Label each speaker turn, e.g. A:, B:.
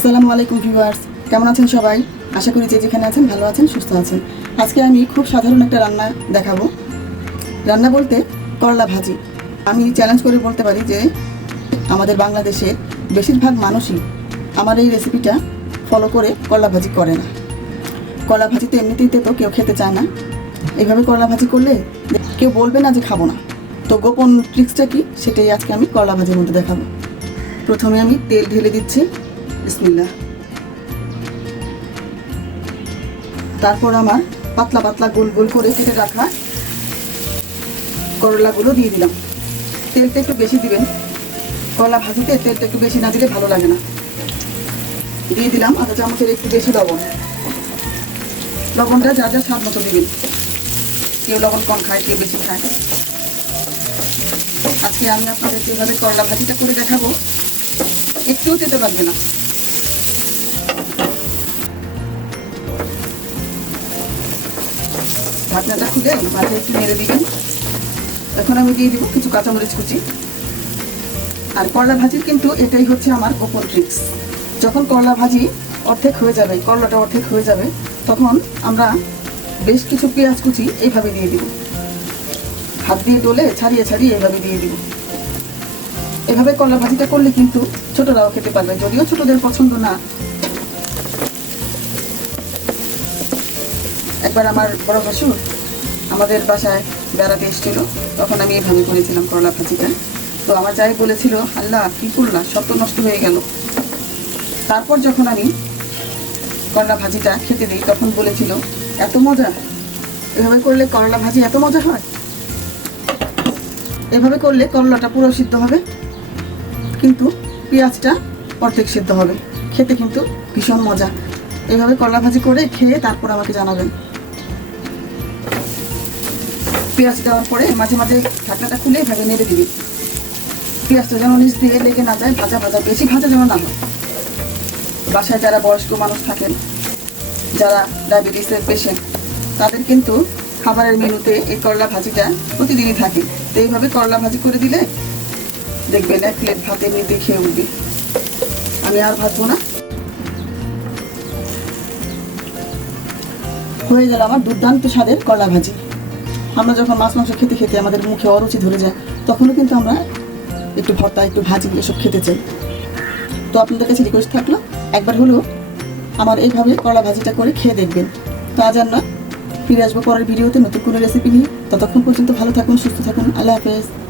A: আসসালামু আলাইকুম ভিউয়ার্স। কেমন আছেন সবাই? আশা করি যে যেখানে আছেন ভালো আছেন, সুস্থ আছেন। আজকে আমি খুব সাধারণ একটা রান্না দেখাবো। রান্না বলতে করলা ভাজি। আমি চ্যালেঞ্জ করে বলতে পারি যে আমাদের বাংলাদেশের বেশিরভাগ মানুষই আমার এই রেসিপিটা ফলো করে করলা ভাজি করে না। করলা ভাজি তো এমনিতেই তো কেউ খেতে চায় না। এইভাবে করলা ভাজি করলে কেউ বলবে না যে খাব না। তো গোপন ট্রিক্সটা কি? সেটাই আজকে আমি করলা ভাজির মধ্যে দেখাবো। প্রথমে আমি তেল ঢেলে দিচ্ছি। বিসমিল্লাহ। তারপর আমার পাতলা পাতলা গোল গোল করে কেটে রাখা করলাগুলো দিয়ে দিলাম। তেলটা একটু বেশি দিবেন। করলা ভাজিতে তেলটা একটু বেশি না দিলে ভালো লাগে না। দিয়ে দিলাম আধা চামচের একটু বেশি লবণ। লবণটা যা যা স্বাদ মতো দিবেন। কেউ লবণ কম খায়, কেউ বেশি খায়। আজকে আমি আপনাদের যেভাবে করলা ভাজিটা করে দেখাবো। একটুও তেতে পারবে না। ঢাকনাটা খুলে মাঝে একটু নেড়ে দিবেন। এখন আমি দিয়ে দিব কিছু কাঁচামরিচ কুচি। আর করলা ভাজির কিন্তু এটাই হচ্ছে আমার গোপন ট্রিক্স যখন করলা ভাজি অর্ধেক হয়ে যাবে, করলাটা অর্ধেক হয়ে যাবে, তখন আমরা বেশ কিছু পেঁয়াজ কুচি এইভাবে দিয়ে দিব। হাত দিয়ে ডলে ছাড়িয়ে ছাড়িয়ে এইভাবে দিয়ে দিব। এভাবে করলা ভাজিটা করলে কিন্তু ছোটরাও খেতে পারবে, যদিও ছোটদের পছন্দ না একবার আমার বড় ভাসুর আমাদের বাসায় বেড়াতে এসেছিল। তখন আমি এভাবে করেছিলাম করলা ভাজিটা। তো আমার যাই বলেছিল, আল্লাহ, কি করলা? সব তো নষ্ট হয়ে গেল। তারপর যখন আমি করলা ভাজিটা খেতে দিই, তখন বলেছিল, এত মজা। এভাবে করলে করলা ভাজি এত মজা হয়? এভাবে করলে করলাটা পুরো সিদ্ধ হবে, কিন্তু পেঁয়াজটা অর্ধেক সিদ্ধ হবে। খেতে কিন্তু ভীষণ মজা। এভাবে করলা ভাজি করে খেয়ে তারপর আমাকে জানাবেন। পেঁয়াজ দেওয়ার পরে মাঝে মাঝে ঢাকনাটা খুলে এভাবে নেড়ে দিবি। পেঁয়াজটা যেন নিচ দিয়ে লেগে না যায়, ভাজা ভাজা, বেশি ভাজা যেন না হয়। বাসায় যারা বয়স্ক মানুষ থাকেন, যারা ডায়াবেটিসের পেশেন্ট, তাদের কিন্তু খাবারের মেনুতে এই করলা ভাজিটা প্রতিদিনই থাকে। তো এইভাবে করলা ভাজি করে দিলে দেখবেন এক প্লেট ভাতে এমনিতে খেয়ে উঠবে। আমি আর ভাজবো না। হয়ে গেল আমার দুর্দান্ত স্বাদের করলা ভাজি। আমরা যখন মাছ, মাংস খেতে খেতে আমাদের মুখে অরুচি ধরে যায়, তখনও কিন্তু আমরা একটু ভর্তা, একটু ভাজি এসব খেতে চাই। তো আপনাদের কাছে রিকোয়েস্ট থাকল, একবার হলেও আমার এইভাবে করলা ভাজিটা করে খেয়ে দেখবেন। তো আজ আমরা ফিরে আসব পরের ভিডিওতে নতুন কোনো রেসিপি নিয়ে। ততক্ষণ পর্যন্ত ভালো থাকুন, সুস্থ থাকুন, আল্লাহ হাফেজ।